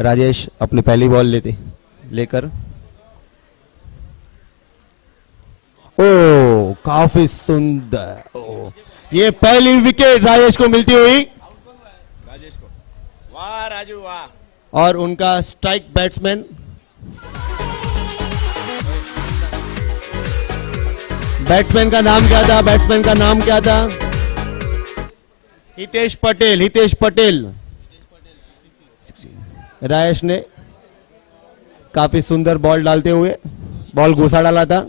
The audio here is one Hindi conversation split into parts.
राजेश अपनी पहली बॉल लेकर ओ काफी सुंदर। ओ ये पहली विकेट राजेश को मिलती हुई। राजेश को वाह राजू वाह। और उनका स्ट्राइक बैट्समैन का नाम क्या था? बैट्समैन का नाम क्या था? हितेश पटेल। राजेश ने काफी सुंदर बॉल डालते हुए बॉल घुसा डाला था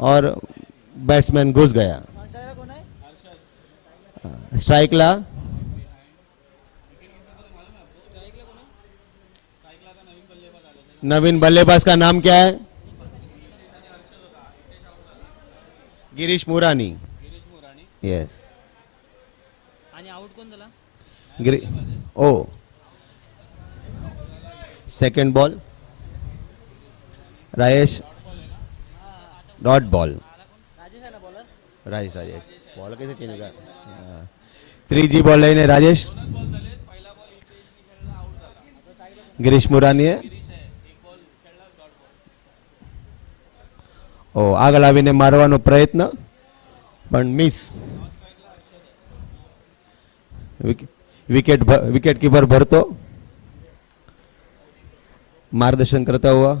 और बैट्समैन घुस गया। स्ट्राइक ला नवीन बल्लेबाज का नाम क्या है? गिरीश मुरानी। यस। आणि आउट कोण झाला? ओ second ball Rajesh dot ball. Rajesh ball कैसे चेंज होगा? 3G बॉल लेने राजेश। गिरीश मुरानी है। ओ આગળ આવીને મારવાનો પ્રયત્ન પણ મિસ। विकेट कीपर भरतो मार्गदर्शन करता हुआ।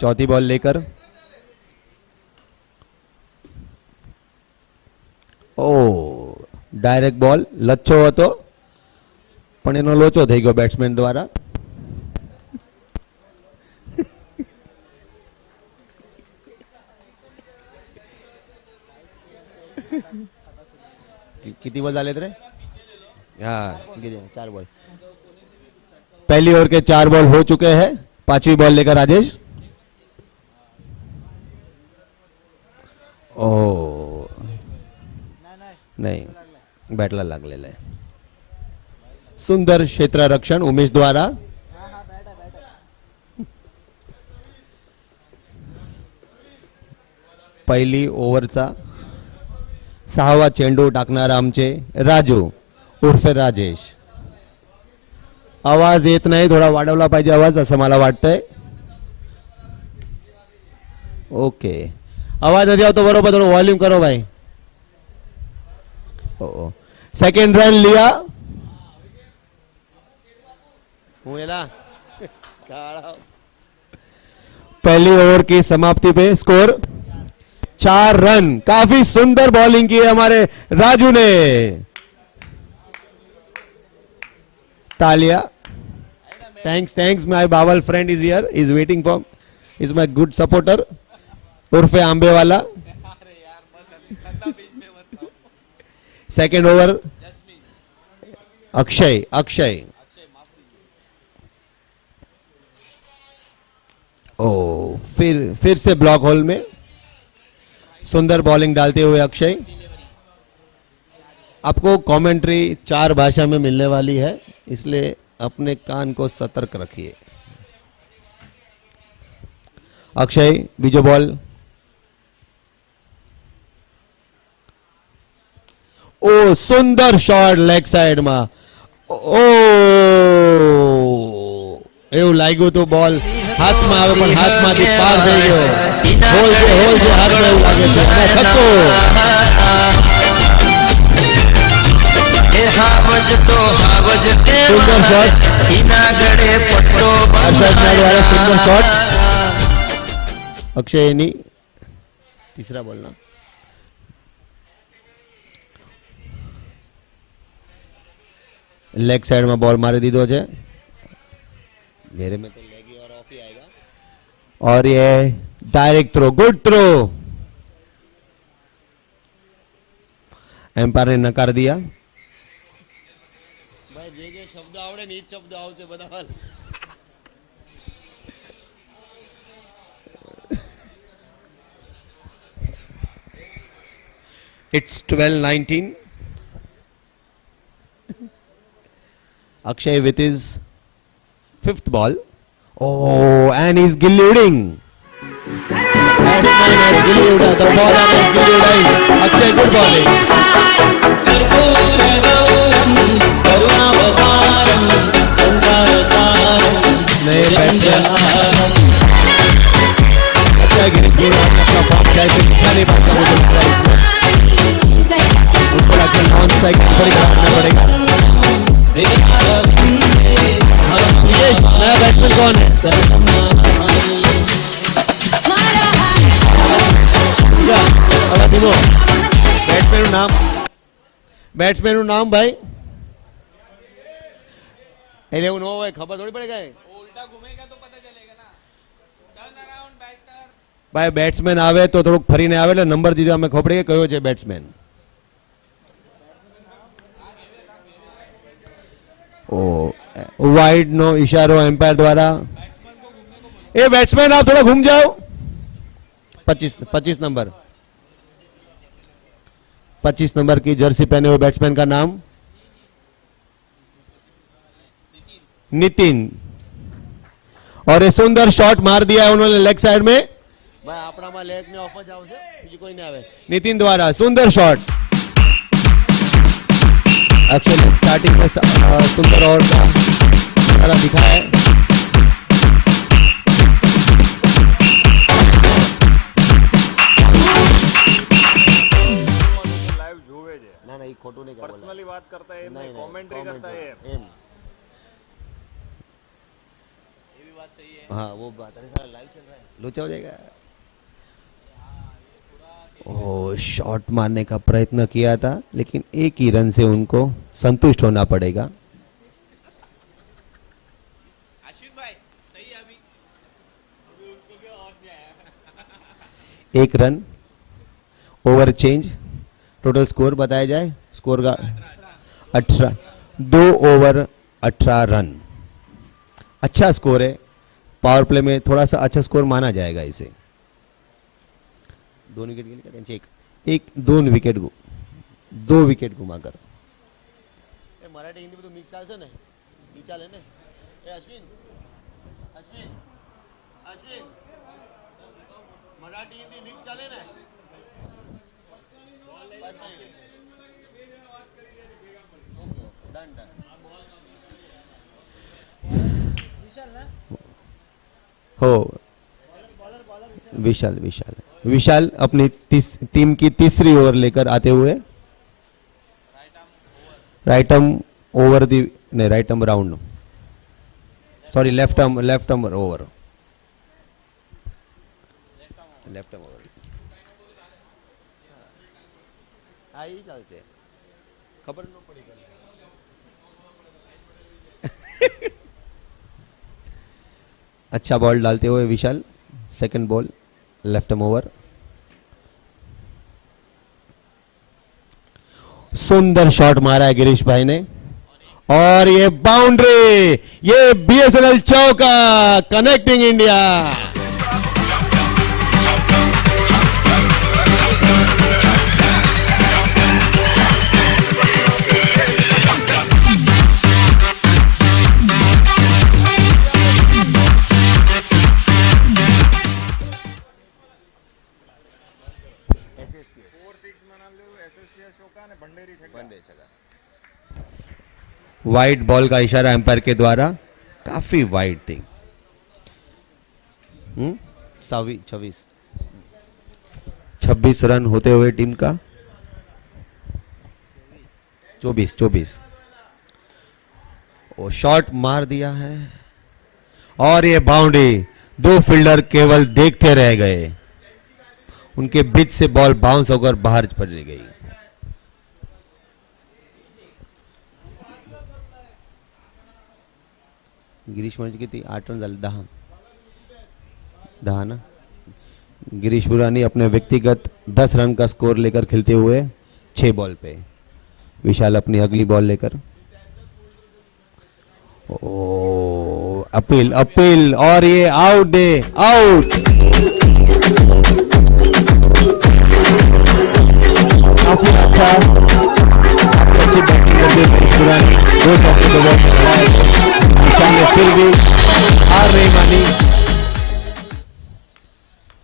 चौथी बॉल लेकर ओ डायरेक्ट बॉल लच्छो હતો પણ એનો લોચો થઈ ગયો બેટ્સમેન દ્વારા। कितनी बॉल डाले थे? हाँ 4 बॉल। पहली ओवर के 4 बॉल हो चुके हैं। 5वीं बॉल लेकर राजेश। ओ नहीं बैटला लागलेला आहे। सुंदर क्षेत्र रक्षण उमेश द्वारा। पहिली ओव्हरचा 6वा चेंडू टाकणारा आमचे राजू उर्फे राजेश। आवाज येत नाही, थोडा वाढवला पाहिजे आवाज असं मला वाटतंय। ओके आवाज नहीं आवतो बरोबर, थोड़ा वॉल्यूम करो भाई। सेकेंड रन लिया। पहली ओवर की समाप्ति पे स्कोर 4 रन। काफी सुंदर बॉलिंग की है हमारे राजू ने। तालिया। थैंक्स माय बावल friend is here, is waiting for, is my good supporter उर्फे आंबे वाला। सेकेंड ओवर अक्षय ओ फिर से ब्लॉक होल में सुंदर बॉलिंग डालते हुए अक्षय। आपको कमेंट्री 4 भाषा में मिलने वाली है, इसलिए अपने कान को सतर्क रखिए। अक्षय बीजो बॉल। ओ सुंदर शॉट लेग साइड में। ओ એવું લાગ્યું તો બોલ હાથમાં આવે પણ હાથમાંથી પાર થઈ ગયો। હોલ છે હાથમાં એવું લાગે છે અને છક્કો। સુંદર શોટ હર્ષદ નાડવાળા, સુંદર શોટ। અક્ષય એની तीसरा બોલના लेग साइड में बॉल मारी दीदो है। मेरे में तो लेगी और ऑफ ही आएगा। और ये direct throw, good throw. Umpire ने नकार दिया। भाई जे शब्द आवड़े नी शब्द आवशे बधा। It's 12-19. Akshay with his 5th ball. Oh, and he's gilluding. Batsman has गिल्ली उड़ा द बॉल has गिल्ली उड़ाई अक्षय गुड बॉलिंग नए बैट्समैन अच्छा गिरीश बुरा अपना फॉर्म कैसे दिखा नहीं पाता मुझे लग रहा है इसमें ऊपर आकर नॉन स्ट्राइक थोड़ी करना पड़ेगा यश नया बैट्समैन कौन है बैट्समैन નું નામ ભાઈ એટલે એવું ન હોય ખબર થોડી પડે કાંઈ उल्टा घूमेगा तो पता चलेगा ना टर्न अराउंड बैटर ભાઈ બેટ્સમેન આવે તો થોડુંક ફરીને આવે એટલે નંબર દીધો અમે ખબર પડી કે કયો છે બેટ્સમેન ઓ વાઇડ નો ઇશારો એમ્પાયર દ્વારા એ બેટ્સમેન आप थोड़ा घूम जाओ 25 नंबर 25 नंबर की जर्सी पहने हुए बैट्समैन का नाम नितिन और ये सुंदर शॉट मार दिया है उन्होंने लेग साइड में भाई अपना में लेग ने ऑफ जाओ से બીજી કોઈ नहीं आवे नितिन द्वारा सुंदर शॉट अक्षय ने स्टार्टिंग में सुंदर और का दिखाया है લાઈવ જોવે છે ना ना ये खोटू नहीं कर પર્સનલી વાત કરતા है नहीं, नहीं, કોમેન્ટ્રી કરતા है एम हाँ वो बात है सारा लाइव चल रहा है लोचा हो जाएगा ओ शॉट मारने का प्रयत्न किया था लेकिन एक ही रन से उनको संतुष्ट होना पड़ेगा अश्विन भाई सही है अभी एक run over change total score बताया जाए स्कोर का 18 2 ओवर 18 रन अच्छा स्कोर है पावर प्ले में थोड़ा सा अच्छा स्कोर माना जाएगा इसे 2 विकेट गिरे एक 2 विकेट 2 विकेट घुमाकर मराठी हिंदी में तो मिक्स चालશે ને ઈ ચાલે ને એ અશ્વિન અશ્વિન અશ્વિન મરાઠી हिंदी मिक्स ચાલે ને हो विशाल विशाल विशाल अपनी टीम की तीसरी ओवर लेकर आते हुए राइट आर्म ओवर दी नहीं right arm round sorry left arm over आई ચાલશે ખબર ન પડી अच्छा बॉल डालते हुए Vishal second ball left arm over सुंदर शॉट मारा है गिरीश भाई ने और ये बाउंड्री ये बीएसएनएल चौका कनेक्टिंग इंडिया वाइड बॉल का इशारा एम्पायर के द्वारा काफी वाइड थी 26 रन होते हुए टीम का 24 वो शॉट मार दिया है और ये बाउंड्री 2 फील्डर केवल देखते रह गए उनके बीच से बॉल बाउंस होकर बाहर चली गई गिरीश म्हणजे किती 8 रन झाले 10 ना गिरीश बुरानी अपने व्यक्तिगत 10 रन का स्कोर लेकर खेलते हुए 6 बॉल पे विशाल अपनी अगली बॉल लेकर ओ अपील और ये आउट दे आउट काफी अच्छा अच्छी बैटिंग करते हुए गिरीश बुरानी 2 चौके पे बॉल लगाए विशाल ने फिर भी हार नहीं मानी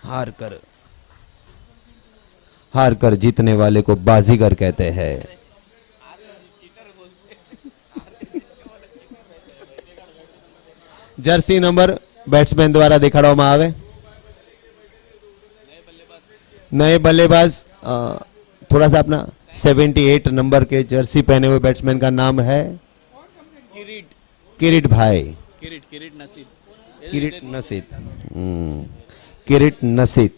हार कर हार कर जीतने वाले को बाजीगर कहते हैं। जर्सी नंबर बैट्समैन द्वारा देखाડવામાં આવે। नए बल्लेबाज थोड़ा सा अपना 78 नंबर के जर्सी पहने हुए बैट्समैन का नाम है किरीट किरीट भाई। किरीट किरीट नसीब किरीट नसीत। किरीट नसीत।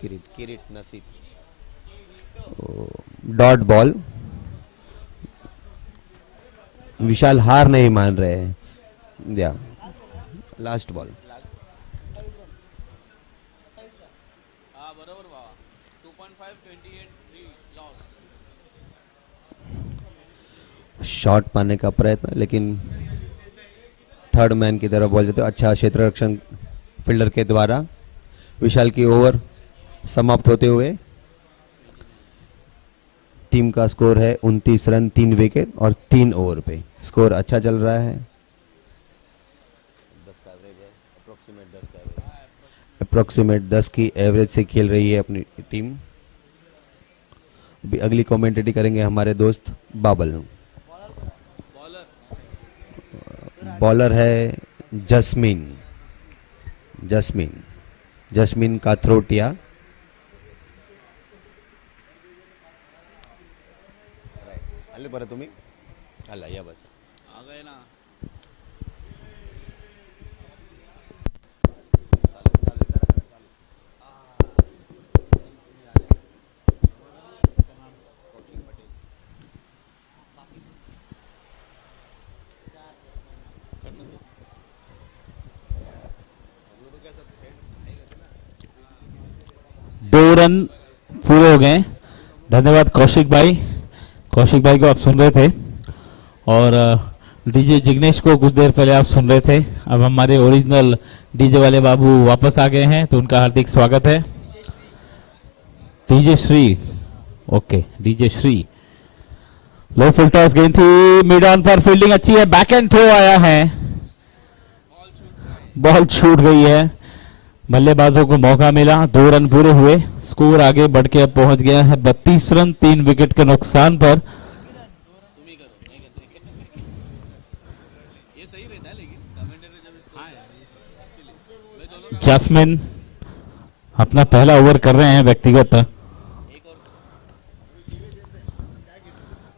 किरीट किरीट नसीत। Dot ball. विशाल हार नहीं मान रहे हैं। या लास्ट बॉल। हाँ बरोबर बाबा 2.5 28 3 लॉस। शॉट पाने का प्रयत्न, लेकिन थर्ड मैन की तरफ बॉल जाते। अच्छा क्षेत्र रक्षण फील्डर के द्वारा। विशाल की ओवर समाप्त होते हुए टीम का स्कोर है 29 रन 3 विकेट और 3 ओवर पे। स्कोर अच्छा चल रहा है। 10 का एवरेज है, अप्रोक्सीमेट 10 की एवरेज से खेल रही है अपनी टीम। अगली कमेंटेटी करेंगे हमारे दोस्त बाबल। बॉलर है जस्मीन। जस्मीन काथरोटिया। आले बरं तुम्ही आला या बस। आ गए ना। दो रन पूरे हो गए। धन्यवाद कौशिक भाई। कौशिक भाई को आप सुन रहे थे और डीजे जिग्नेश को कुछ देर पहले आप सुन रहे थे। अब हमारे ओरिजिनल डीजे वाले बाबू वापस आ गए हैं तो उनका हार्दिक स्वागत है। DJ Shri. Okay DJ Shri. Low full toss गेंद थी मिड ऑन पर। फील्डिंग अच्छी है। बैक एंड थ्रो आया है। बॉल छूट गई है। बल्लेबाजों को मौका मिला। 2 रन पूरे हुए। स्कोर आगे बढ़ के अब पहुंच गया है 32 रन 3 विकेट के नुकसान पर। तुम ही करो नहीं करते। ये सही रहता है लेकिन कमेंटेटर जब इसको भाई दोनों का जैस्मिन अपना पहला ओवर कर रहे हैं व्यक्तिगत। एक और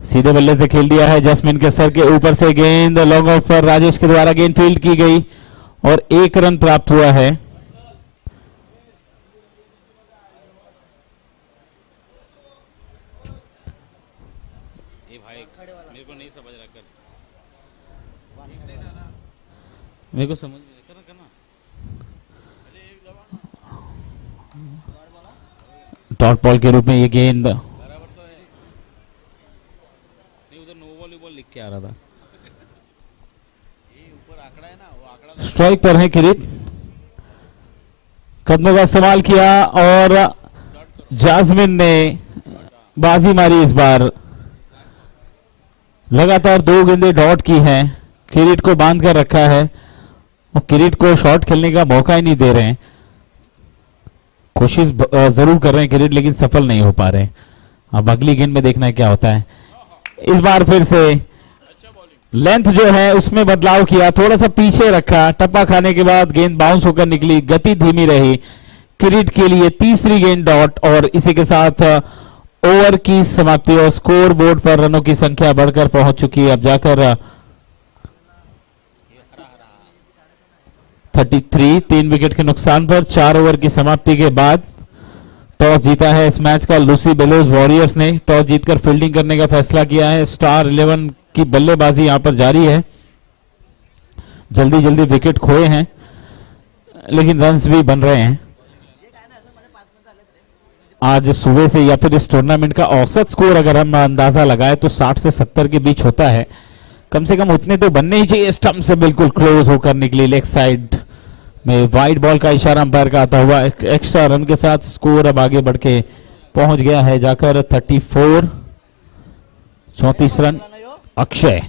सीधे बल्ले से खेल दिया है। जैस्मिन के सर के ऊपर से गेंद लॉन्ग ऑफ पर राजेश के द्वारा गेंद फील्ड की गई और 1 रन प्राप्त हुआ है। ये भाई मेरे को नहीं समझ रहा कर। मेरे को समझ में करना करना। डॉट बॉल के रूप में ये गेंद बराबर तो है। नहीं उधर नो वॉलीबॉल लिख के आ रहा था। ये ऊपर आंकड़ा है ना वो आंकड़ा स्ट्राइक पर है किरीट। कदमों का इस्तेमाल किया और जास्मिन ने बाजी मारी। इस बार लगातार 2 गेंदें डॉट की हैं। किरीट को बांध कर रखा है और किरीट को शॉट खेलने का मौका ही नहीं दे रहे हैं। कोशिश जरूर कर रहे हैं किरीट लेकिन सफल नहीं हो पा रहे। अब अगली गेंद में देखना है क्या होता है। इस बार फिर से लेंथ जो है उसमें बदलाव किया। थोड़ा सा पीछे रखा। टप्पा खाने के बाद गेंद बाउंस होकर निकली। गति धीमी रही। किरीट के लिए तीसरी गेंद डॉट और इसी के साथ ओवर की समाप्ति और स्कोर बोर्ड पर रनों की संख्या बढ़कर पहुंच चुकी है। अब जाकर 33 3 विकेट के नुकसान पर 4 ओवर की समाप्ति के बाद टॉस जीता है इस मैच का लूसी बेलोज वॉरियर्स ने। टॉस जीतकर फील्डिंग करने का फैसला किया है। स्टार 11 की बल्लेबाजी यहां पर जारी है। जल्दी जल्दी विकेट खोए हैं लेकिन रन्स भी बन रहे हैं। आज सुबह से या फिर इस टूर्नामेंट का औसत स्कोर अगर हम अंदाजा लगाए तो 60 से 70 के बीच होता है। कम से कम उतने तो बनने ही चाहिए। स्टंप से बिल्कुल क्लोज होकर निकली लेग साइड में। वाइड बॉल का इशारा अंपायर का आता हुआ एक्स्ट्रा रन के साथ स्कोर अब आगे बढ़ के पहुंच गया है जाकर 34 34 रन। अक्षय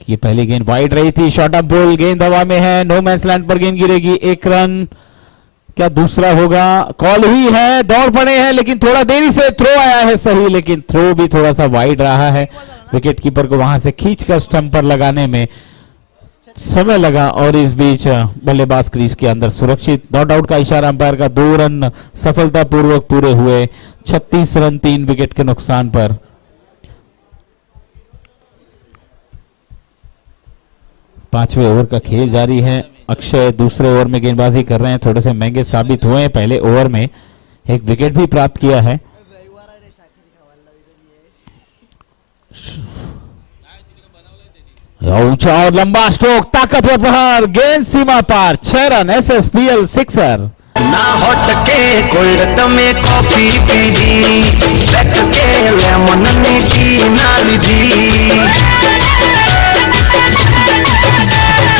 की पहली गेंद वाइड रही थी। शॉर्ट अप बॉल गेंद हवा में है। नो मैंस लैंड पर गेंद गिरेगी। 1 रन क्या दूसरा होगा? कॉल हुई है, दौड़ पड़े हैं, लेकिन थोड़ा देरी से थ्रो आया है सही, लेकिन थ्रो भी थोड़ा सा वाइड रहा है। विकेट कीपर को वहां से खींचकर स्टंप पर लगाने में समय लगा और इस बीच बल्लेबाज क्रीज के अंदर सुरक्षित। नॉट आउट का इशारा अंपायर का। 2 रन सफलतापूर्वक पूरे हुए। 36 रन 3 विकेट के नुकसान पर। पांचवें ओवर का खेल जारी है। अक्षय दूसरे ओवर में गेंदबाजी कर रहे हैं, थोड़े से महंगे साबित हुए हैं। पहले ओवर में एक विकेट भी प्राप्त किया है। ऊंचा और लंबा स्ट्रोक, ताकतवर प्रहार, गेंद सीमा पार। 6 रन, एसएसपीएल सिक्सर। ना हटके कोल्ड में कॉफी पीदी, बैठ के लेमन ने टी ना लीधी।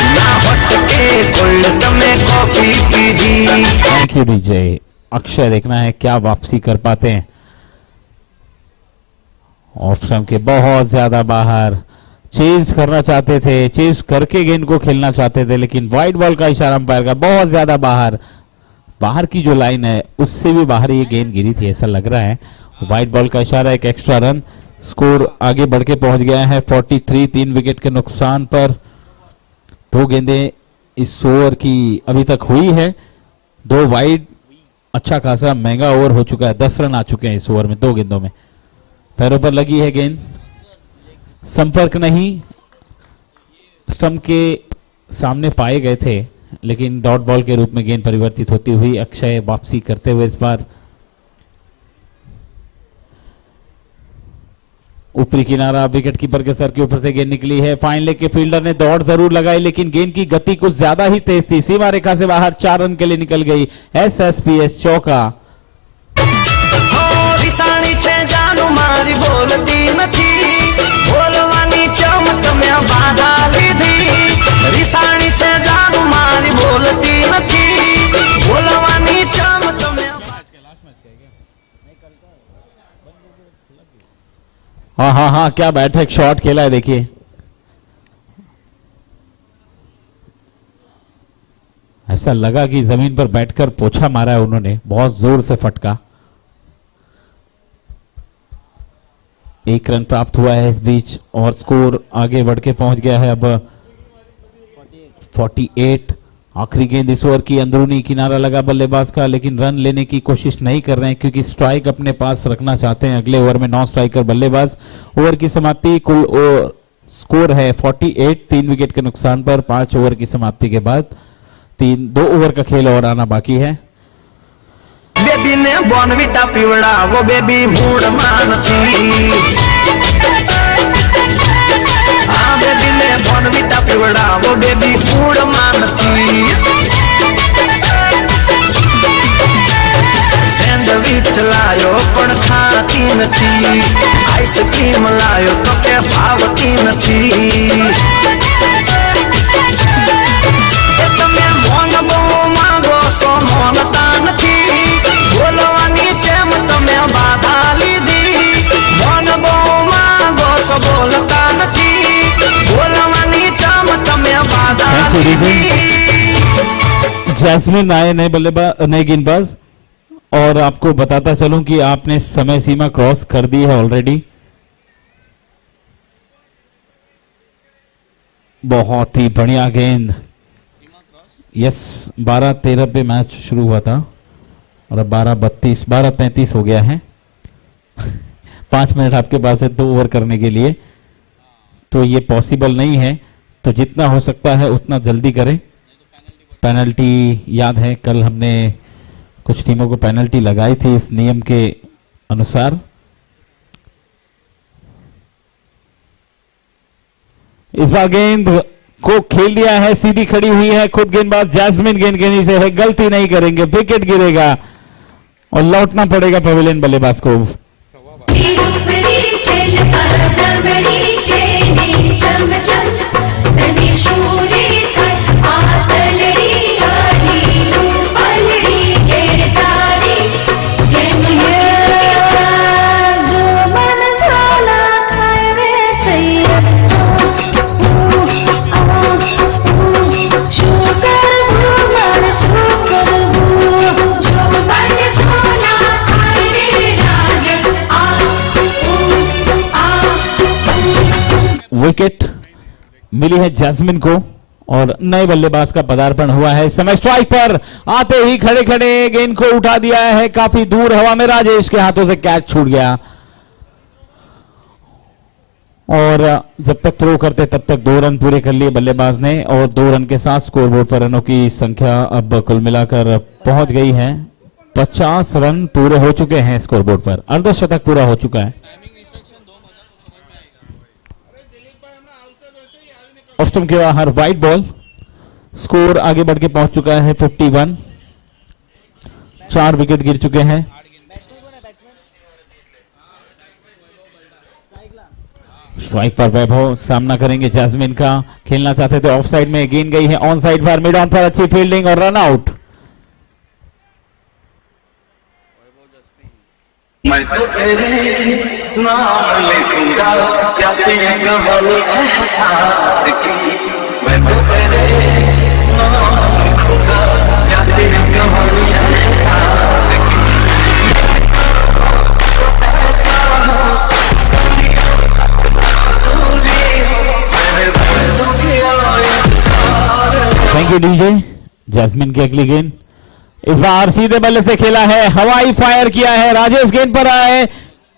ना हटके कोल्ड में कॉफी पीदी। थैंक यू विजय। अक्षय देखना है क्या वापसी कर पाते हैं। ऑफ स्टंप के बहुत ज्यादा बाहर। चेज करना चाहते थे, चेज करके गेंद को खेलना चाहते थे, लेकिन वाइड बॉल का इशारा अंपायर का। बहुत ज्यादा बाहर, बाहर की जो लाइन है उससे भी बाहर ये गेंद गिरी थी ऐसा लग रहा है। वाइड बॉल का इशारा, एक एक्स्ट्रा रन। स्कोर आगे बढ़ के पहुंच गया है 43 3 विकेट के नुकसान पर। 2 गेंदें इस ओवर की अभी तक हुई है, 2 वाइड। अच्छा खासा महंगा ओवर हो चुका है। 10 रन आ चुके हैं इस ओवर में 2 गेंदों में। पैरों पर लगी है गेंद, संपर्क नहीं, स्टंप के सामने पाए गए थे, लेकिन डॉट बॉल के रूप में गेंद परिवर्तित होती हुई अक्षय वापसी करते हुए इस बार ऊपरी किनारा। विकेट कीपर के सर के ऊपर से गेंद निकली है। फाइन लेग के फील्डर ने दौड़ जरूर लगाई, लेकिन गेंद की गति कुछ ज्यादा ही तेज थी। सीमा रेखा से बाहर 4 रन के लिए निकल गई। एसएसपीएस चौका। रिसाणी छे जानो मारी बोलती नथी, बोलवानी चमक में बाधा लीधी। रिसाणी छे जानो मारी बोलती नथी, बोलवानी चमक में। हाँ हाँ हाँ, क्या बैठक शॉट खेला है देखिए। ऐसा लगा कि जमीन पर बैठकर पोछा मारा है उन्होंने, बहुत जोर से फटका। 1 रन प्राप्त हुआ है इस बीच और स्कोर आगे बढ़ के पहुंच गया है अब 48। आखिरी गेंद इस ओवर की अंदरूनी किनारा लगा बल्लेबाज का, लेकिन रन लेने की कोशिश नहीं कर रहे हैं क्योंकि स्ट्राइक अपने पास रखना चाहते हैं। अगले ओवर में 9 स्ट्राइकर बल्लेबाज। ओवर की समाप्ति, कुल स्कोर है 48 3 विकेट के नुकसान पर। 5 ओवर की समाप्ति के बाद 2 ओवर का खेल और आना बाकी है। बेबी ने बॉर्नविटा पीवड़ा, वो बेबी मूड मानती। हाँ बेबी ने बॉर्नविटा पीवड़ा, वो बेबी मूड मानती। सैंडविच लायो पण खाती नथी, आइसक्रीम लायो तो के भावती नथी। તમે મોન બહુ માંગો છો મોનતા નથી, બોલવાની જેમ તમે બાધા લીધી। મોન બહુ માંગો છો બોલતા નથી, બોલવાની જેમ તમે બાધા લીધી। जैस्मिन आए नए बल्लेबाज, नए गेंदबाज, और आपको बताता चलूं कि आपने समय सीमा क्रॉस कर दी है ऑलरेडी। बहुत ही बढ़िया गेंद। यस, 12-13 पे मैच शुरू हुआ था और अब 12-33 हो गया है। 5 मिनट आपके पास है 2 ओवर करने के लिए, तो ये पॉसिबल नहीं है, तो जितना हो सकता है उतना जल्दी करें। पेनल्टी याद है, कल हमने कुछ टीमों को पेनल्टी लगाई थी इस नियम के अनुसार। इस बार गेंद को खेल दिया है, सीधी खड़ी हुई है। खुद गेंदबाज जैस्मिन गेंद के नीचे है, गलती नहीं करेंगे, विकेट गिरेगा और लौटना पड़ेगा पवेलियन बल्लेबाज को। मिली है जैस्मिन को और नए बल्लेबाज का पदार्पण हुआ है। इस समय स्ट्राइक पर आते ही खड़े खड़े गेंद को उठा दिया है काफी दूर हवा में, राजेश के हाथों से कैच छूट गया और जब तक थ्रो करते तब तक 2 रन पूरे कर लिए बल्लेबाज ने और 2 रन के साथ स्कोरबोर्ड पर रनों की संख्या अब कुल मिलाकर पहुंच गई है 50 रन पूरे हो चुके हैं स्कोरबोर्ड पर, अर्धशतक पूरा हो चुका है। ऑफ स्टंप के बाहर वाइड बॉल, स्कोर आगे बढ़ के पहुंच चुका है 51, 4 विकेट गिर चुके हैं। स्ट्राइक पर वैभव सामना करेंगे जैस्मिन का, खेलना चाहते थे ऑफ साइड में, गेंद गई है ऑन साइड पर, मिड ऑन पर अच्छी फील्डिंग और रन आउट। मैं तो तेरे नाम लिखूंगा कैसे कहानी एहसास की, मैं तो तेरे नाम लिखूंगा कैसे कहानी एहसास की। Thank you DJ. जैस्मिन की अगली गेंद इस बार सीधे बल्ले से खेला है, हवाई फायर किया है, राजेश गेंद पर आया है,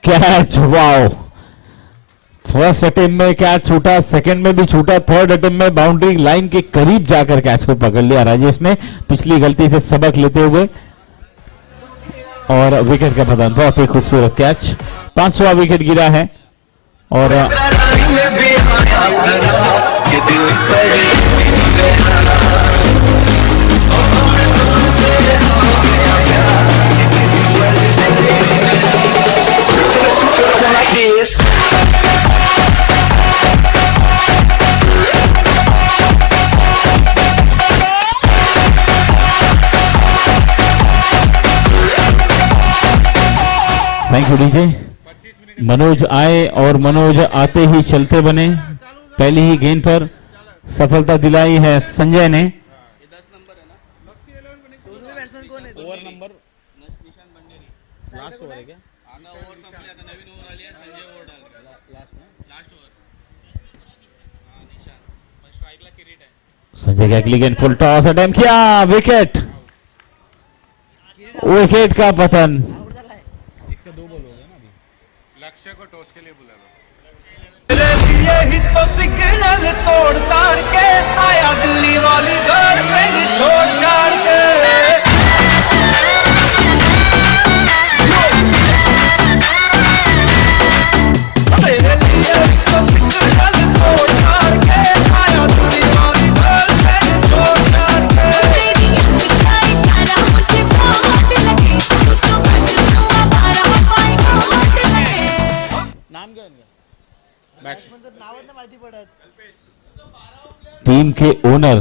कैच। वाओ, फर्स्ट अटेम्प्ट में कैच छूटा, सेकंड में भी छूटा, थर्ड अटेम्प्ट में बाउंड्री लाइन के करीब जाकर कैच को पकड़ लिया राजेश ने पिछली गलती से सबक लेते हुए और विकेट का पतन। बहुत ही खूबसूरत कैच, 5वां विकेट गिरा है और थैंक यू डीजे। मनोज आए और मनोज आते ही चलते बने, पहली ही गेंद पर सफलता दिलाई है संजय ने। संजय की अगली गेंद फुल टॉस अटेम्प्ट किया, विकेट, विकेट का पतन। लक्ष्य को टॉस के लिए बुला लो। यही तो सिग्नल तोड़ ताड़ के आया दिल्ली वाली गर्लफ्रेंड छोड़ छाड़ के। तेरे लिए तो सिग्नल तोड़ ताड़ के आया दिल्ली वाली गर्लफ्रेंड छोड़ छाड़ के। तेरी का इशारा मुझे बहुत लगे, तू तो बचनू हमारा पाएगा होट लगे। नाम क्या है? टीम के ओनर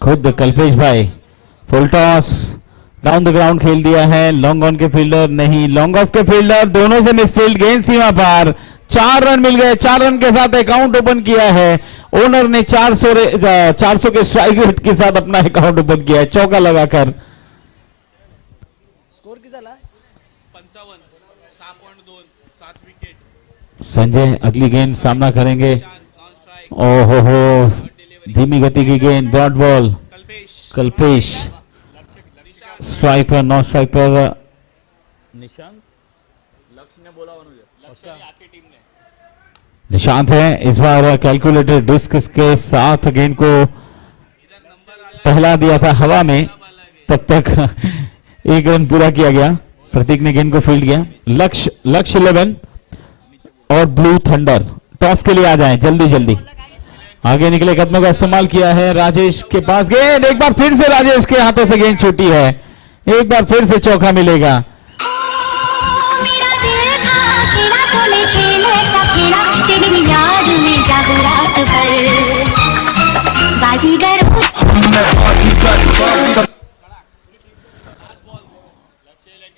खुद कल्पेश भाई, full toss down the ground खेल दिया है, लॉन्ग ऑन के फील्डर नहीं, लॉन्ग ऑफ के फील्डर, दोनों से मिसफील्ड, गेंद सीमा पार, 4 रन मिल गए, 4 रन के साथ अकाउंट ओपन किया है ओनर ने। 400 के स्ट्राइक रेट के साथ अपना अकाउंट ओपन किया है चौका लगाकर। स्कोर किती झाला? 55, 6.2, 7 विकेट। संजय अगली गेंद सामना करेंगे, ओहो हो, धीमी गति की गेंद, डॉट बॉल, कल्पेश स्ट्राइक पर, नॉट स्ट्राइक पर निशांत, लक्ष्य ने बोला लक्ष्य आके टीम ने निशांत है। इस बार कैलकुलेटेड डिस्क के साथ गेंद को पहला दिया था हवा में, तब तक 1 रन पूरा किया गया, प्रतीक ने गेंद को फील्ड किया। लक्ष्य 11 और ब्लू थंडर टॉस के लिए आ जाएं जल्दी जल्दी। आगे निकले कदमों का इस्तेमाल किया है, राजेश के पास गेंद, एक बार फिर से राजेश के हाथों से गेंद छूटी है, एक बार फिर से चौका मिलेगा।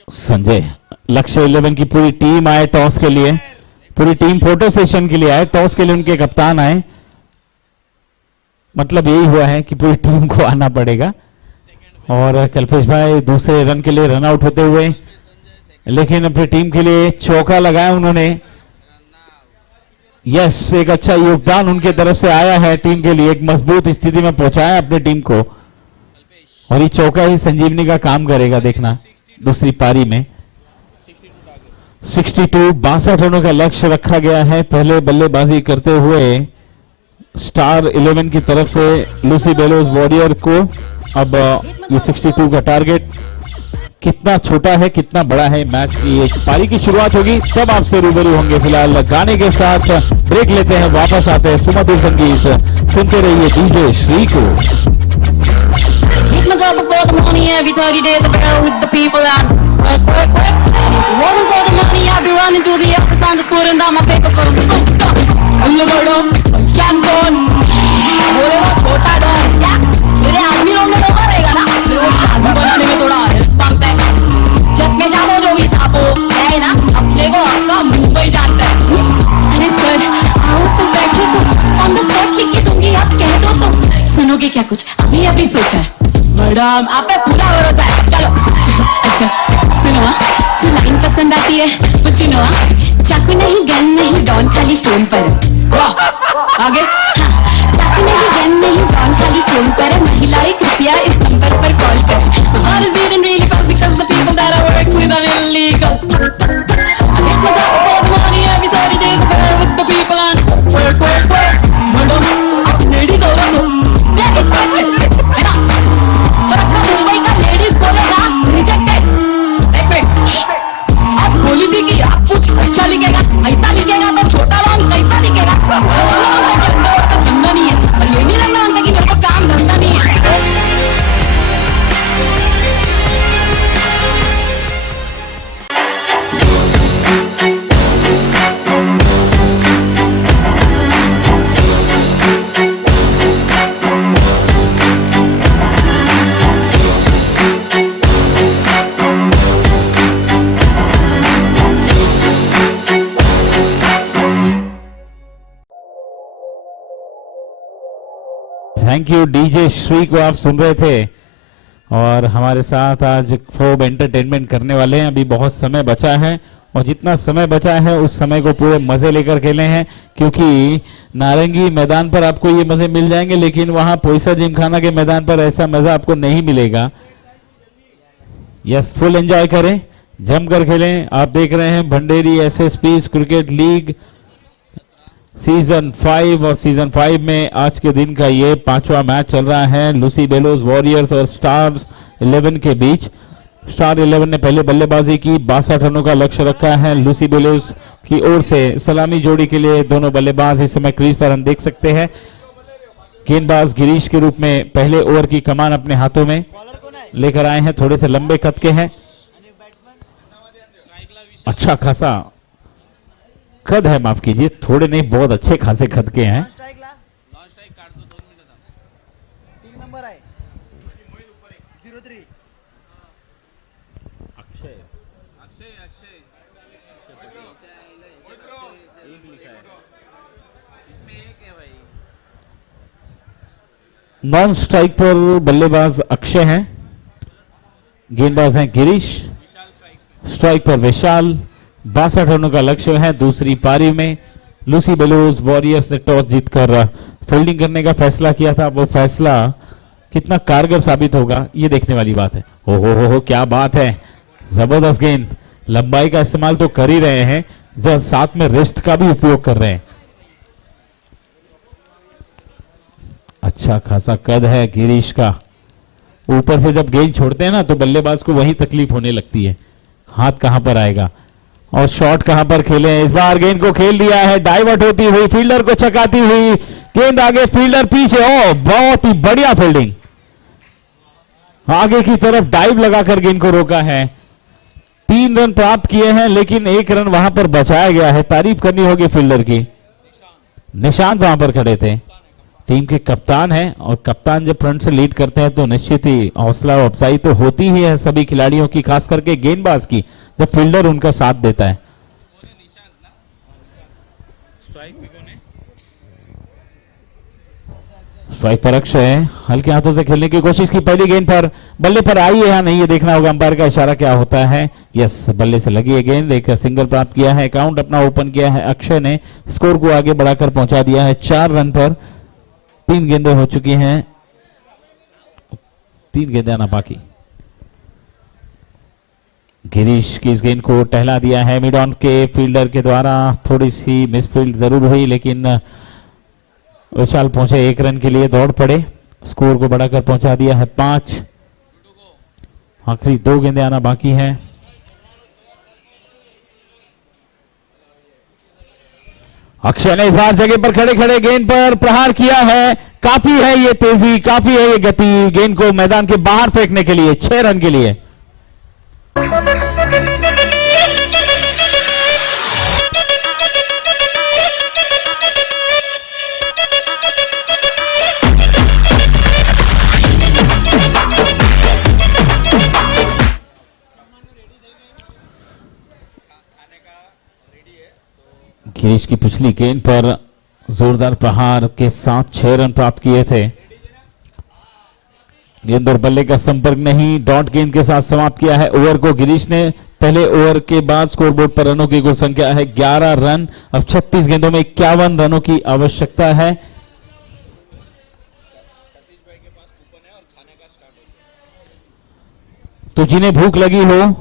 संजय, लक्ष्य 11 की पूरी टीम आए टॉस के लिए, पूरी टीम फोटो सेशन के लिए आए, टॉस के लिए उनके कप्तान आए, मतलब यही हुआ है कि पूरी टीम को आना पड़ेगा। और कल्पेश भाई दूसरे रन के लिए रन आउट होते हुए, लेकिन अपनी टीम के लिए चौका लगाया उन्होंने, यस, एक अच्छा योगदान उनके तरफ से आया है टीम के लिए, एक मजबूत स्थिति में पहुंचाया अपनी टीम को, और ये चौका ही संजीवनी का काम करेगा, देखना दूसरी पारी में। 62 रनों का लक्ष्य रखा गया है। पहले बल्लेबाजी करते हुए स्टार 11 की तरफ से लूसी बेलोज वॉरियर को अब ये 62 का टारगेट, कितना छोटा है कितना बड़ा है। मैच की एक पारी की शुरुआत होगी तब आपसे रूबरू होंगे। फिलहाल गाने के साथ ब्रेक लेते हैं, वापस आते हैं सुमधुर संगीत सुनते रहिए डीजे श्री को। Hit my job before the money, every 30 days I bear with the people and work. And if it wasn't for the money, I'd be running to the office and just putting down my paper for them. So stop. Allah madam, Canton. बोलेगा छोटा डॉन, क्या? मेरे आदमी लोग ने तो करेगा ना, फिर वो शादी बनाने में थोड़ा हेल्प मांगता है। जब में जाओ जो भी छापो, है ना? अपने को आपका मुंबई जानता है। अरे सर, आओ तो बैठो तो ऑन द स्पॉट लिख के दूंगी, आप कह दो तो सुनोगे क्या कुछ अभी सोचा है। मैडम आप पे पूरा भरोसा है, चलो। अच्छा सुनो, जो लाइन पसंद आती है वो चुनो। चाकू नहीं गन नहीं डॉन खाली फोन पर। वाह आगे। हाँ, चाकू नहीं गन नहीं डॉन खाली फोन पर। महिलाएं कृपया इस नंबर पर कॉल करें। My heart is beating really fast because the people that I work with are illegal. I hit my job for the money, every 30 days I bear with the people and work. Madam आप लेडीज औरत हो, मैं रिस्पेक्ट है ना, पर आपका मुंबई का लेडीज बोलेगा रिजेक्टेड। एक मिनट, आप बोली थी कि आप कुछ अच्छा लिखेगा, ऐसा लिखेगा तो छोटा लॉन कैसा लिखेगा? धंधा नहीं है, और ये नहीं लगना कि मेरे को काम धंधा नहीं है। थैंक यू डीजे श्री को आप सुन रहे थे, और हमारे साथ आज खूब एंटरटेनमेंट करने वाले हैं। अभी बहुत समय बचा है, और जितना समय बचा है उस समय को पूरे मजे लेकर खेले हैं, क्योंकि नारंगी मैदान पर आपको ये मजे मिल जाएंगे, लेकिन वहां पोईसा जिमखाना के मैदान पर ऐसा मजा आपको नहीं मिलेगा। यस, फुल एंजॉय करें, जमकर खेलें। आप देख रहे हैं Bhanderi SSP cricket league season 5, और सीजन 5 में आज के दिन का ये 5वां मैच चल रहा है लूसी बेलोज वॉरियर्स और स्टार्स 11 के बीच। स्टार 11 ने पहले बल्लेबाजी की, 62 रनों का लक्ष्य रखा है। लूसी बेलोज की ओर से सलामी जोड़ी के लिए दोनों बल्लेबाज इस समय क्रीज पर हम देख सकते हैं। गेंदबाज गिरीश के रूप में पहले ओवर की कमान अपने हाथों में लेकर आए हैं, थोड़े से लंबे कद के हैं, अच्छा खासा कद है, माफ कीजिए, थोड़े नहीं बहुत अच्छे खासे कद के हैं। नॉन स्ट्राइक पर बल्लेबाज अक्षय हैं, गेंदबाज हैं गिरीश, स्ट्राइक पर विशाल। 62 रनों का लक्ष्य है। दूसरी पारी में लूसी बेलोज वॉरियर्स ने टॉस जीतकर फील्डिंग करने का फैसला किया था। वो फैसला कितना कारगर साबित होगा ये देखने वाली बात है। हो क्या बात है, जबरदस्त गेंद, लंबाई का इस्तेमाल तो कर ही रहे हैं, जो साथ में रिस्ट का भी उपयोग कर रहे हैं। अच्छा खासा कद है गिरीश का। ऊपर से जब गेंद छोड़ते हैं ना तो बल्लेबाज को वही तकलीफ होने लगती है, हाथ कहां पर आएगा और शॉट कहां पर खेले। इस बार गेंद को खेल दिया है, डाइवर्ट होती हुई, फील्डर को चकाती हुई, गेंद आगे, फील्डर पीछे। ओ बहुत ही बढ़िया फील्डिंग, आगे की तरफ डाइव लगाकर गेंद को रोका है। 3 रन प्राप्त किए हैं, लेकिन 1 रन वहां पर बचाया गया है। तारीफ करनी होगी फील्डर की। निशांत वहां पर खड़े थे, टीम के कप्तान हैं, और कप्तान जब फ्रंट से लीड करते हैं तो निश्चित ही हौसला अफजाई तो होती ही है सभी खिलाड़ियों की, खास करके गेंदबाज की, जब फील्डर उनका साथ देता है। स्ट्राइक पर अक्षय हल्के हाथों से खेलने की कोशिश की, पहली गेंद पर बल्ले पर आई है या नहीं ये देखना होगा, अंपायर का इशारा क्या होता है। यस, बल्ले से लगी है गेंद, एक सिंगल प्राप्त किया है, अकाउंट अपना ओपन किया है अक्षय ने, स्कोर को आगे बढ़ाकर पहुंचा दिया है 4 रन पर। 3 गेंदें हो चुकी हैं, 3 गेंदें आना बाकी। गिरीश की इस गेंद को टहला दिया है मिड ऑन के फील्डर के द्वारा, थोड़ी सी मिसफील्ड जरूर हुई लेकिन विशाल पहुंचे 1 रन के लिए, दौड़ पड़े, स्कोर को बढ़ाकर पहुंचा दिया है 5। आखिरी 2 गेंदें आना बाकी है। अक्षय ने इस बार जगह पर खड़े खड़े गेंद पर प्रहार किया है, काफी है ये तेजी, काफी है ये गति, गेंद को मैदान के बाहर फेंकने के लिए 6 रन के लिए। गिरीश की पिछली गेंद पर जोरदार प्रहार के साथ 6 रन प्राप्त किए थे। गेंद और बल्ले का संपर्क नहीं, डॉट गेंद के साथ समाप्त किया है ओवर को गिरीश ने। पहले ओवर के बाद स्कोरबोर्ड पर रनों की कुल संख्या है 11 रन। अब 36 गेंदों में 51 रनों की आवश्यकता है। तो जिन्हें भूख लगी हो,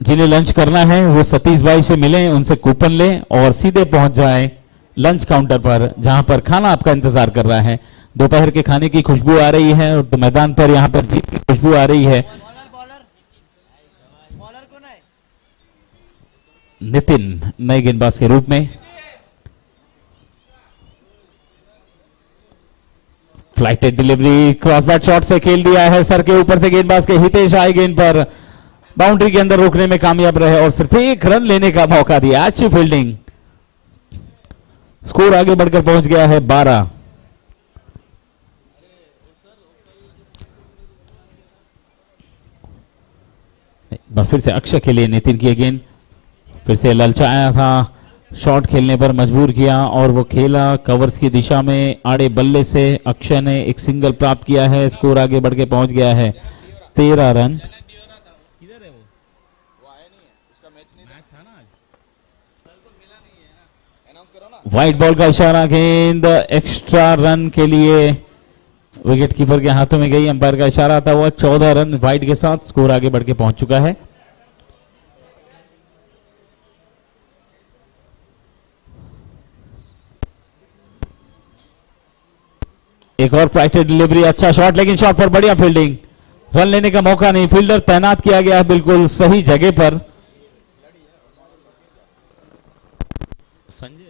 जिन्हें लंच करना है, वो सतीश भाई से मिलें, उनसे कूपन लें और सीधे पहुंच जाएं लंच काउंटर पर, जहां पर खाना आपका इंतजार कर रहा है। दोपहर के खाने की खुशबू आ रही है और तो मैदान पर यहां पर जीत की खुशबू आ रही है। नितिन नए गेंदबाज के रूप में, flighted delivery cross bat shot से खेल दिया है, सर के ऊपर से गेंदबाज के हितेश आए गेंद पर, बाउंड्री के अंदर रोकने में कामयाब रहे और सिर्फ 1 रन लेने का मौका दिया। अच्छी फील्डिंग, स्कोर आगे बढ़कर पहुंच गया है 12। फिर से अक्षय के लिए नितिन की गेंद, फिर से ललचाया था, शॉट खेलने पर मजबूर किया और वो खेला कवर्स की दिशा में, आड़े बल्ले से अक्षय ने एक सिंगल प्राप्त किया है, स्कोर आगे बढ़ के पहुंच गया है 13 रन। व्हाइट बॉल का इशारा, गेंद एक्स्ट्रा रन के लिए विकेट कीपर के हाथों में गई, अंपायर का इशारा था वो 14 रन व्हाइट के साथ, स्कोर आगे बढ़ के पहुंच चुका है। एक और फ्लाइटेड डिलीवरी, अच्छा शॉट, लेकिन शॉट पर बढ़िया फील्डिंग, रन लेने का मौका नहीं, फील्डर तैनात किया गया है बिल्कुल सही जगह पर। संजय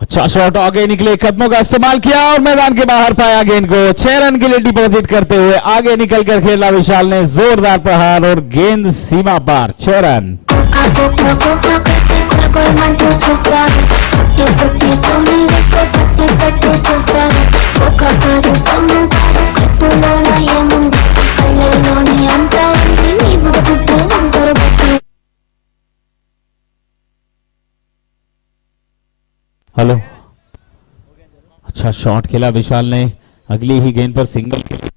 अच्छा शॉट, आगे निकले, कदमों का इस्तेमाल किया और मैदान के बाहर पाया गेंद को। 6 रन के लिए डिपॉजिट करते हुए आगे निकलकर खेला विशाल ने जोरदार प्रहार और गेंद सीमा पार, 6 रन। हेलो, अच्छा शॉट खेला विशाल ने, अगली ही गेंद पर सिंगल खेली।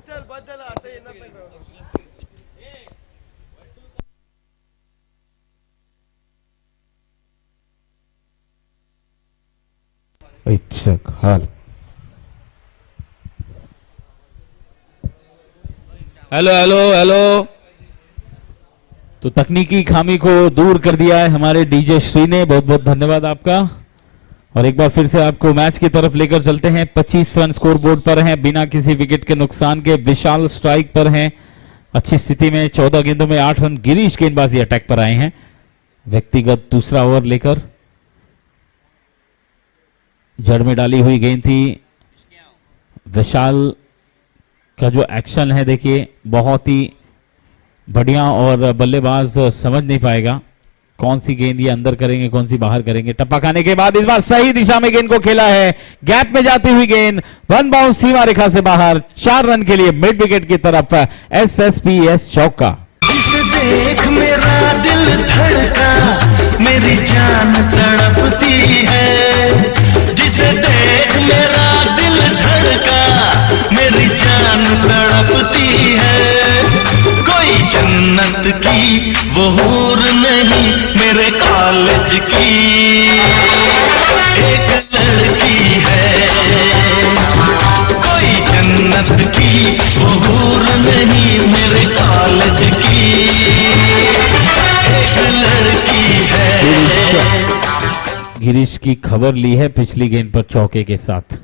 चल बदल इच्छक हाल हेलो हेलो हेलो। तो तकनीकी खामी को दूर कर दिया है हमारे डीजे श्री ने, बहुत बहुत धन्यवाद आपका। और एक बार फिर से आपको मैच की तरफ लेकर चलते हैं। 25 रन स्कोर बोर्ड पर हैं बिना किसी विकेट के नुकसान के। विशाल स्ट्राइक पर हैं, अच्छी स्थिति में। 14 गेंदों में 8 रन। गिरीश गेंदबाजी अटैक पर आए हैं व्यक्तिगत दूसरा ओवर लेकर। जड़ में डाली हुई गेंद थी। विशाल का जो एक्शन है देखिए बहुत ही बढ़िया, और बल्लेबाज समझ नहीं पाएगा कौन सी गेंद ये अंदर करेंगे कौन सी बाहर करेंगे। टप्पा खाने के बाद इस बार सही दिशा में गेंद को खेला है। गैप में जाती हुई गेंद, वन बाउंस सीमा रेखा से बाहर। 4 रन के लिए मिड विकेट की तरफ SSPS चौका। जिसे देख मेरा दिल धड़का, मेरी जान तड़पती है। जिसे देख मेरा दिल धड़का, मेरी जान तड़पती है। कोई जन्नत की वो हूर नहीं, मेरे कॉलेज की एक लड़की है। कोई जन्नत की वो हूर नहीं, मेरे कॉलेज की एक लड़की है। गिरीश की खबर ली है पिछली गेंद पर चौके के साथ।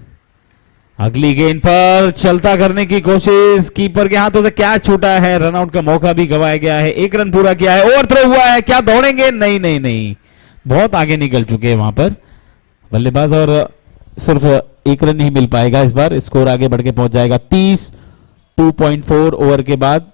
अगली गेंद पर चलता करने की कोशिश, कीपर के हाथों से कैच छूटा है। रनआउट का मौका भी गवाया गया है। 1 रन पूरा किया है। ओवर थ्रो हुआ है, क्या दौड़ेंगे? नहीं नहीं नहीं, बहुत आगे निकल चुके हैं वहां पर बल्लेबाज, और सिर्फ 1 रन ही मिल पाएगा इस बार। स्कोर आगे बढ़ के पहुंच जाएगा 30। 2.4 ओवर के बाद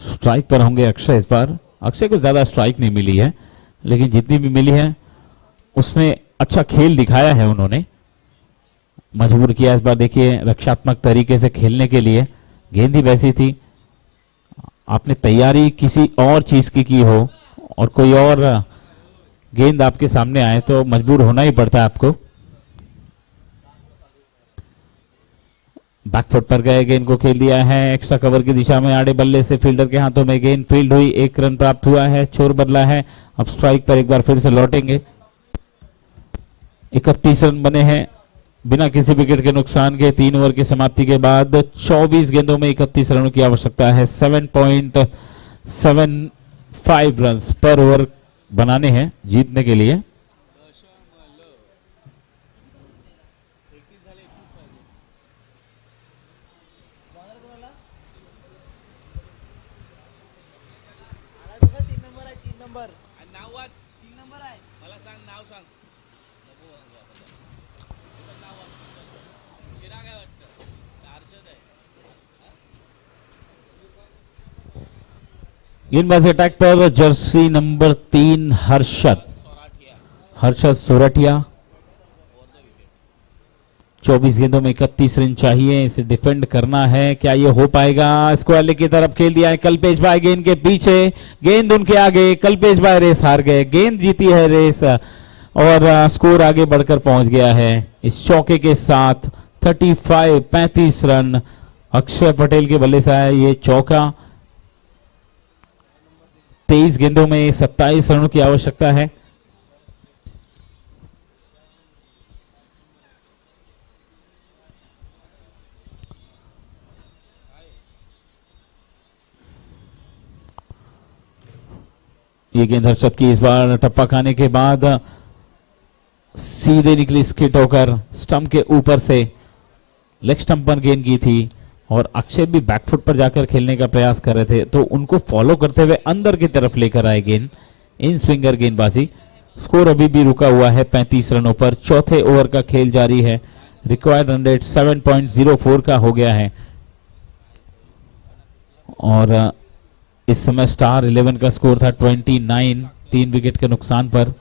स्ट्राइक पर होंगे अक्षय इस बार। अक्षय को ज्यादा स्ट्राइक नहीं मिली है, लेकिन जितनी भी मिली है उसमें अच्छा खेल दिखाया है उन्होंने। मजबूर किया इस बार देखिए रक्षात्मक तरीके से खेलने के लिए। गेंद ही वैसी थी। आपने तैयारी किसी और चीज की हो और कोई और गेंद आपके सामने आए तो मजबूर होना ही पड़ता है आपको। बैकफुट पर गए, गेंद को खेल दिया है एक्स्ट्रा कवर की दिशा में। आड़े बल्ले से फील्डर के हाथों में गेंद फील्ड हुई। 1 रन प्राप्त हुआ है। छोर बदला है। अब स्ट्राइक पर एक बार फिर से लौटेंगे। 31 रन बने हैं बिना किसी विकेट के नुकसान के। 3 ओवर की समाप्ति के बाद 24 गेंदों में 31 रनों की आवश्यकता है। 7.75 रन पर ओवर बनाने हैं जीतने के लिए। गेंदबाजी अटैक पर जर्सी नंबर 3 हर्षद सोरठिया। 24 गेंदों में 31 रन चाहिए। इसे डिफेंड करना है, क्या ये हो पाएगा? स्क्वायर की तरफ खेल दिया है। कल्पेश भाई गेंद के पीछे, गेंद उनके आगे। कल्पेश भाई रेस हार गए। गेंद जीती है रेस और स्कोर आगे बढ़कर पहुंच गया है इस चौके के साथ। 35 रन अक्षय पटेल के बल्ले से आया ये चौका। 23 गेंदों में 27 रनों की आवश्यकता है। ये गेंद हर्षद की इस बार टप्पा खाने के बाद सीधे निकली स्किट होकर स्टंप के ऊपर से। लेग स्टंप पर गेंद की थी और अक्षय भी बैकफुट पर जाकर खेलने का प्रयास कर रहे थे, तो उनको फॉलो करते हुए अंदर की तरफ लेकर आए गेंद। इन स्विंगर गेंदबाजी। स्कोर अभी भी रुका हुआ है 35 रनों पर। चौथे ओवर का खेल जारी है। रिक्वायर्ड रन रेट 7.04 का हो गया है और इस समय स्टार 11 का स्कोर था 29, 3 विकेट के नुकसान पर।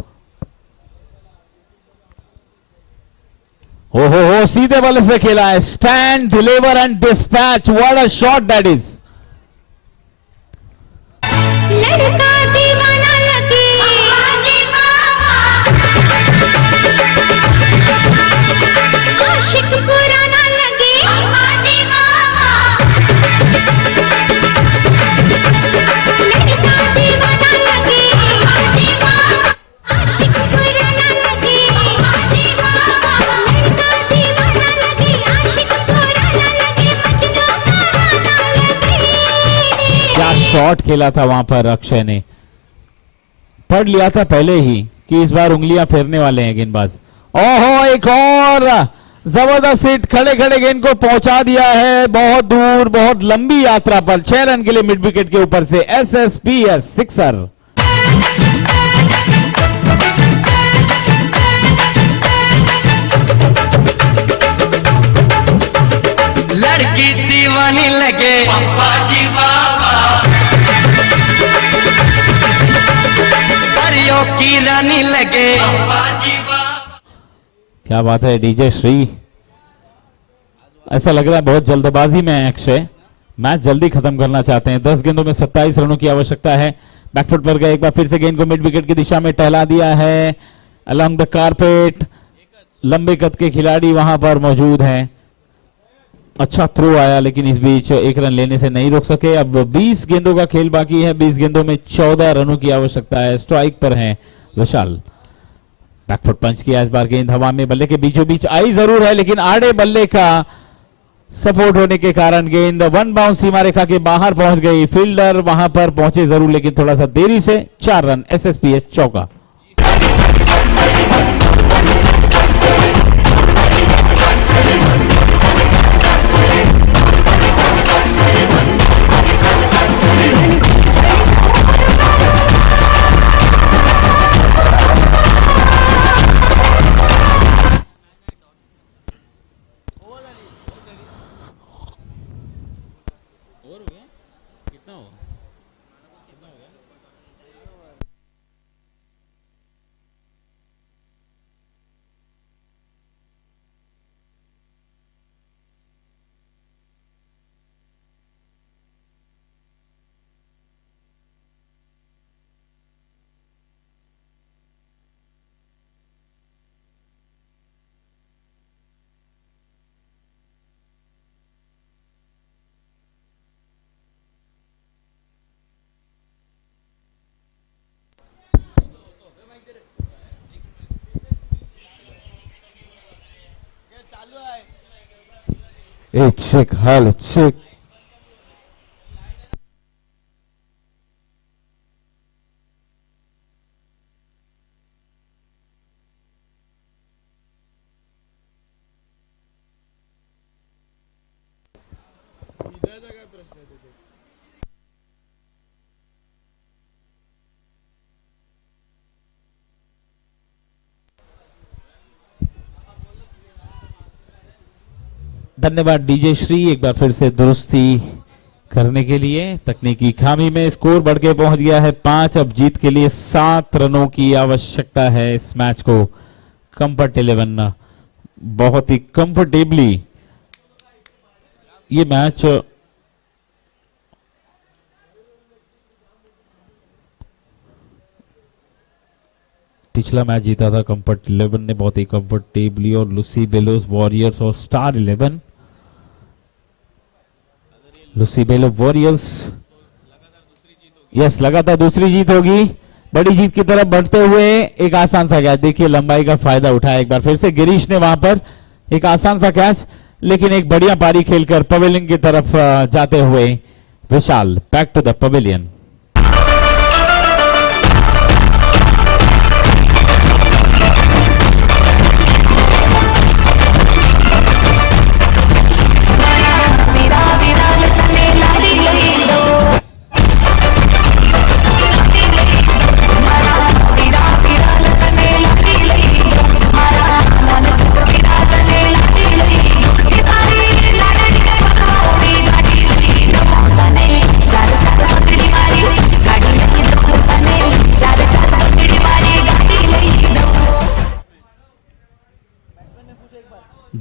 हो सीधे बल्ले से खेला है. Stand, deliver and dispatch. What a shot that is. लड़का दीवाना लगे बाजी मामा, आशिक पुराना लगे बाजी मामा, लड़का दीवाना लगे बाजी मामा, आशिक पुराना लगे बाजी मामा, लड़का दीवाना लगे आशिक पुराना लगे मजनू पुराना लगे. क्या शॉट खेला था वहां पर अक्षय ने. पढ़ लिया था पहले ही कि इस बार उंगलियां फेरने वाले हैं गेंदबाज. ओहो, एक और जबरदस्त हिट. खड़े खड़े गेंद को पहुंचा दिया है बहुत दूर, बहुत लंबी यात्रा पर. 6 रन के लिए मिड विकेट के ऊपर से SSPS सिक्सर. लड़की दीवानी लगे बाजी बाबा, परियों की रानी लगे बाजी बाबा. क्या बात है डीजे श्री. ऐसा लग रहा है बहुत जल्दबाजी में है अक्षय. मैच जल्दी खत्म करना चाहते हैं. 10 गेंदों में 27 रनों की आवश्यकता है. बैकफुट पर गए, एक बार फिर से गेंद को मिड विकेट की दिशा में टहला दिया है. Along the carpet. लंबे कद के खिलाड़ी वहां पर मौजूद हैं. अच्छा थ्रो आया लेकिन इस बीच 1 रन लेने से नहीं रोक सके. अब 20 गेंदों का खेल बाकी है. 20 गेंदों में 14 रनों की आवश्यकता है. स्ट्राइक पर है विशाल. बैकफुट पंच किया इस बार. गेंद हवा में बल्ले के बीचों बीच आई जरूर है लेकिन आड़े बल्ले का सपोर्ट होने के कारण गेंद 1 बाउंस सीमा रेखा के बाहर पहुंच गई. फील्डर वहां पर पहुंचे जरूर लेकिन थोड़ा सा देरी से. 4 रन. SSPS चौका. check, hal, check. धन्यवाद डीजे श्री एक बार फिर से दुरुस्ती करने के लिए। तकनीकी खामी में स्कोर बढ़ के पहुंच गया है 5। अब जीत के लिए 7 रनों की आवश्यकता है। इस मैच को कंफर्ट 11 बहुत ही कंफर्टेबली ये मैच पिछला मैच जीता था कंफर्ट 11 ने बहुत ही कंफर्टेबली, और लुसी बेलोस वॉरियर्स और स्टार 11 लुसी बेलो वॉरियर्स यस लगातार दूसरी जीत होगी। बड़ी जीत की तरफ बढ़ते हुए एक आसान सा कैच, देखिए लंबाई का फायदा उठाया एक बार फिर से गिरीश ने वहां पर एक आसान सा कैच, लेकिन एक बढ़िया पारी खेलकर पवेलियन की तरफ जाते हुए Vishal back to the pavilion.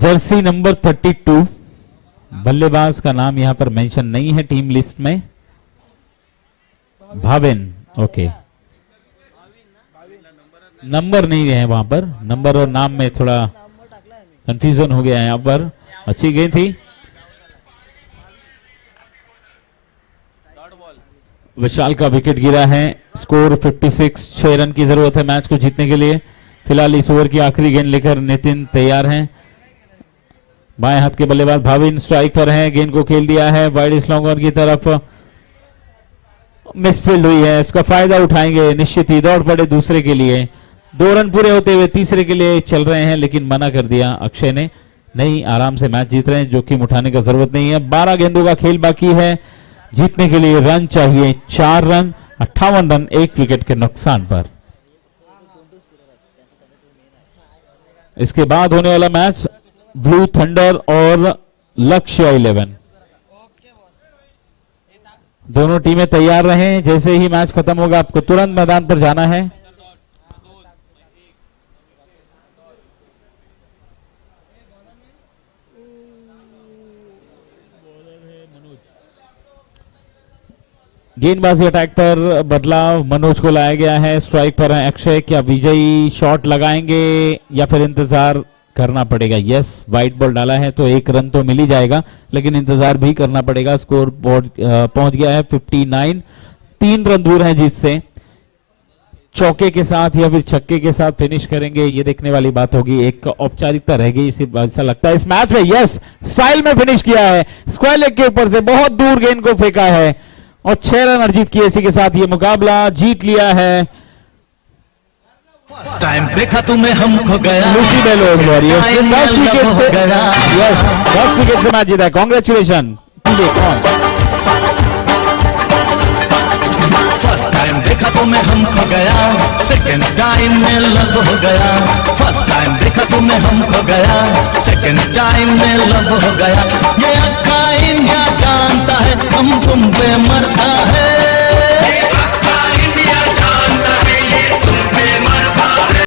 Jersey number 32, बल्लेबाज का नाम यहां पर मेंशन नहीं है टीम लिस्ट में। भाविन, ओके, नंबर नहीं है वहां पर, नंबर और नाम में थोड़ा कंफ्यूजन हो गया है यहां पर। अच्छी गेंद थी, विशाल का विकेट गिरा है। स्कोर 56, 6 रन की जरूरत है मैच को जीतने के लिए। फिलहाल इस ओवर की आखिरी गेंद लेकर नितिन तैयार हैं। बाएं हाथ के बल्लेबाज भाविन स्ट्राइक पर हैं, गेंद को खेल दिया है वाइड स्लॉन्ग ऑन की तरफ, मिसफील्ड हुई है, इसका फायदा उठाएंगे निश्चित ही, दौड़ पड़े दूसरे के लिए। 2 रन पूरे होते हुए तीसरे के लिए चल रहे हैं, लेकिन मना कर दिया अक्षय ने। नहीं, आराम से मैच जीत रहे हैं, जोखिम उठाने का जरूरत नहीं है। 12 गेंदों का खेल बाकी है, जीतने के लिए रन चाहिए 4 रन, 58 रन 1 विकेट के नुकसान पर। इसके बाद होने वाला मैच ब्लू थंडर और लक्ष्य 11। दोनों टीमें तैयार रहें, जैसे ही मैच खत्म होगा आपको तुरंत मैदान पर जाना है। गेंदबाजी अटैक पर बदलाव, मनोज को लाया गया है, स्ट्राइक पर है अक्षय। क्या विजयी शॉट लगाएंगे या फिर इंतजार करना पड़ेगा? यस, वाइट बॉल डाला है तो 1 रन तो मिल ही जाएगा, लेकिन इंतजार भी करना पड़ेगा। स्कोर पहुंच गया है 59, 3 रन दूर है जीत से। चौके के साथ या फिर छक्के के साथ फिनिश करेंगे, ये देखने वाली बात होगी। एक औपचारिकता रह गई ऐसा लगता है इस मैच में। यस, स्टाइल में फिनिश किया है, स्क्वायर लेग के ऊपर से बहुत दूर गेंद को फेंका है और 6 रन अर्जित किए। इसी के साथ ये मुकाबला जीत लिया है। फर्स्ट टाइम देखा तुम्हें हमको गया, लूसी बेलो वॉरियर्स ने 10 विकेट से, यस 10 विकेट से मैच जीता है। कांग्रेचुलेशन। फर्स्ट टाइम देखा तुम्हें हमको गया, सेकंड टाइम में लव हो गया। फर्स्ट टाइम देखा तुम्हें हमको गया, सेकंड टाइम में लव हो गया। ये अक्का इंडिया जानता है हम